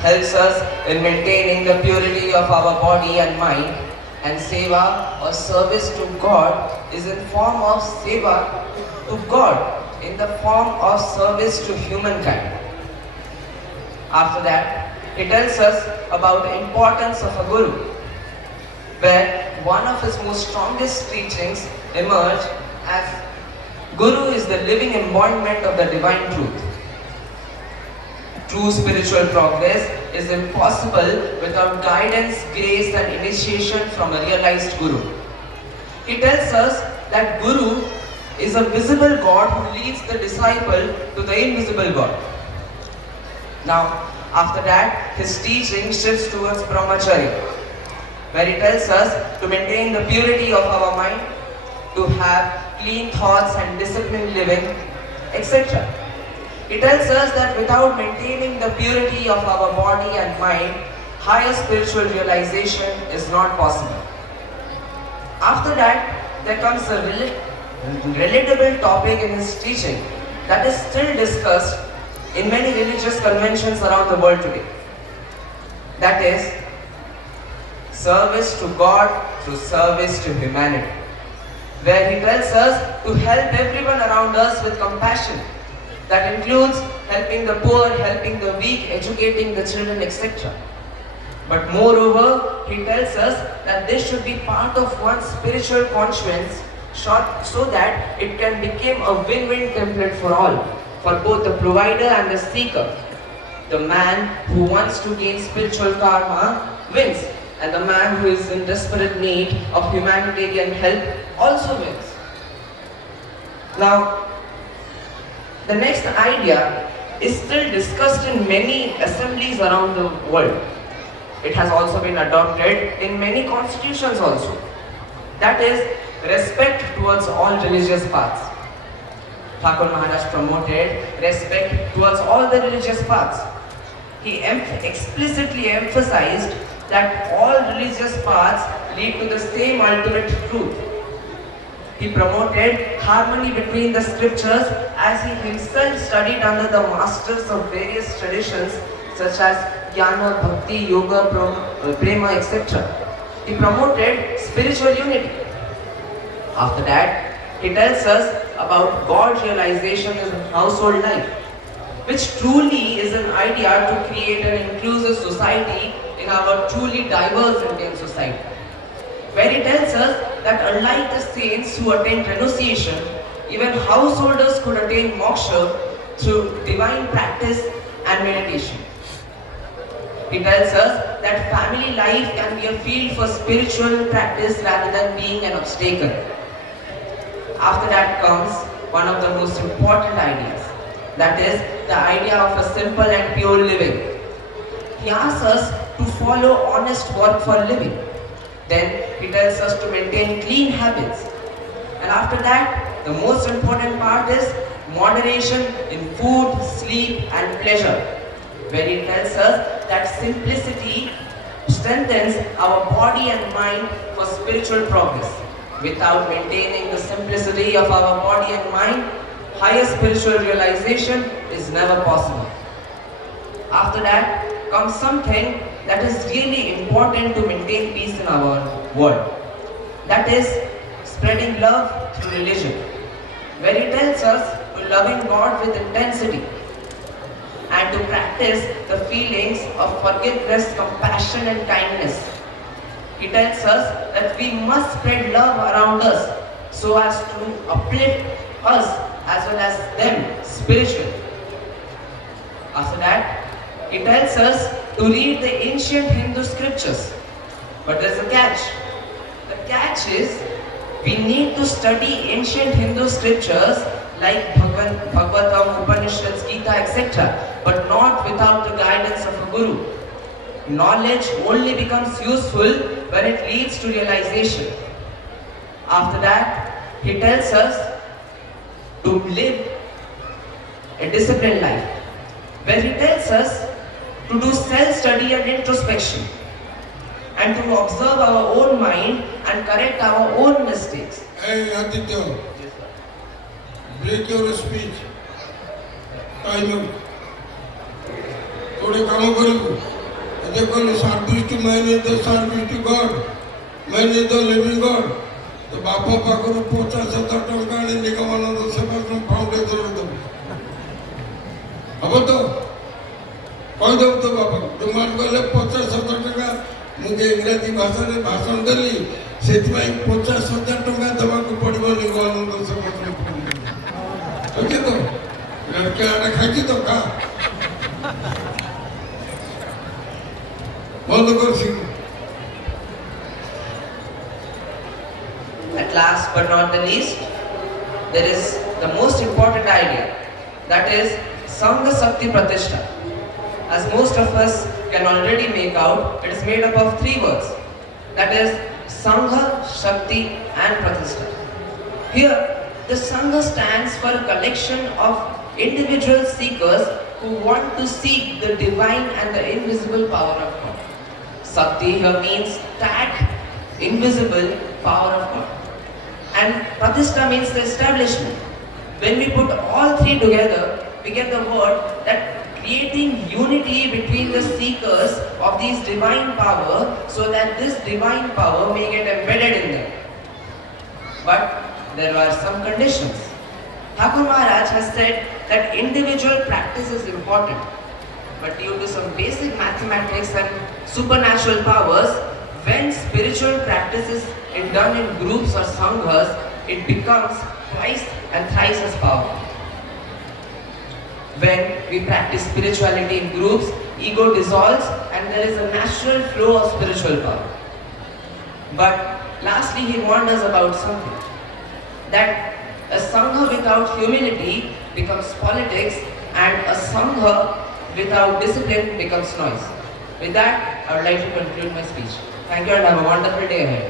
helps us in maintaining the purity of our body and mind, and seva or service to God is in form of seva to God in the form of service to humankind. After that, he tells us about the importance of a guru, where one of his most strongest teachings emerge as Guru is the living embodiment of the divine truth. True spiritual progress is impossible without guidance, grace and initiation from a realized Guru. He tells us that Guru is a visible God who leads the disciple to the invisible God. Now, after that, his teaching shifts towards brahmacharya, where he tells us to maintain the purity of our mind, to have clean thoughts and disciplined living, etc. He tells us that without maintaining the purity of our body and mind, higher spiritual realization is not possible. After that, there comes a relatable topic in his teaching that is still discussed in many religious conventions around the world today. That is, service to God through service to humanity, where he tells us to help everyone around us with compassion. That includes helping the poor, helping the weak, educating the children, etc. But moreover, he tells us that this should be part of one's spiritual conscience so that it can become a win-win template for all, for both the provider and the seeker. The man who wants to gain spiritual karma wins, and the man who is in desperate need of humanitarian help also wins. Now, the next idea is still discussed in many assemblies around the world. It has also been adopted in many constitutions also. That is, respect towards all religious paths. Thakur Maharaj promoted respect towards all the religious paths. He explicitly emphasized that all religious paths lead to the same ultimate truth. He promoted harmony between the scriptures as he himself studied under the masters of various traditions such as Jnana, Bhakti, Yoga, Prema, etc. He promoted spiritual unity. After that, he tells us about God realization in household life, which truly is an idea to create an inclusive society in our truly diverse Indian society, where he tells us that unlike the saints who attained renunciation, even householders could attain moksha through divine practice and meditation. He tells us that family life can be a field for spiritual practice rather than being an obstacle. After that comes one of the most important ideas, that is the idea of a simple and pure living. He asks us to follow honest work for living. Then he tells us to maintain clean habits. And after that, the most important part is moderation in food, sleep and pleasure, where he tells us that simplicity strengthens our body and mind for spiritual progress. Without maintaining the simplicity of our body and mind, higher spiritual realization is never possible. After that comes something that is really important to maintain peace in our world. That is spreading love through religion, where he tells us to loving God with intensity and to practice the feelings of forgiveness, compassion and kindness. He tells us that we must spread love around us so as to uplift us as well as them spiritually. After that, he tells us to read the ancient Hindu scriptures. But there's a catch. The catch is we need to study ancient Hindu scriptures like Bhagavatam, Upanishads, Gita, etc. but not without the guidance of a guru. Knowledge only becomes useful when it leads to realization. After that, he tells us to live a disciplined life, where he tells us to do self-study and introspection and to observe our own mind and correct our own mistakes. Hey Aditya, break your speech. Time out. गोटे काम करू देखो service to man is the service to God man is the living God तो बापा पाखर 50,000 टंका Nigamanand Sevashram foundation देव हम तो कहीदेव तो बापा डिमांड कले 50,000 टंका मुझे इंग्राजी भाषा में भाषण देली से 50,000 टंका देवाक पड़ो निगमानंद सेवाश्रम फाउंडेशन तो लड़के आने खाई तो का बंद कर At last but not the least, there is the most important idea, that is Sangha Shakti Pratishtha. As most of us can already make out, it is made up of 3 words, that is Sangha, Shakti and Pratishtha. Here, the Sangha stands for a collection of individual seekers who want to seek the divine and the invisible power of God. Shakti here means that invisible power of God. And Pratishtha means the establishment. When we put all 3 together, we get the word that creating unity between the seekers of these divine power so that this divine power may get embedded in them. But there are some conditions. Thakur Maharaj has said that individual practice is important. But due to some basic mathematics and supernatural powers, when spiritual practice is done in groups or sanghas, it becomes twice and thrice as powerful. When we practice spirituality in groups, ego dissolves and there is a natural flow of spiritual power. But lastly, he warned us about something, that a sangha without humility becomes politics and a sangha without discipline becomes noise. With that, I would like to conclude my speech. Thank you and have a wonderful day ahead.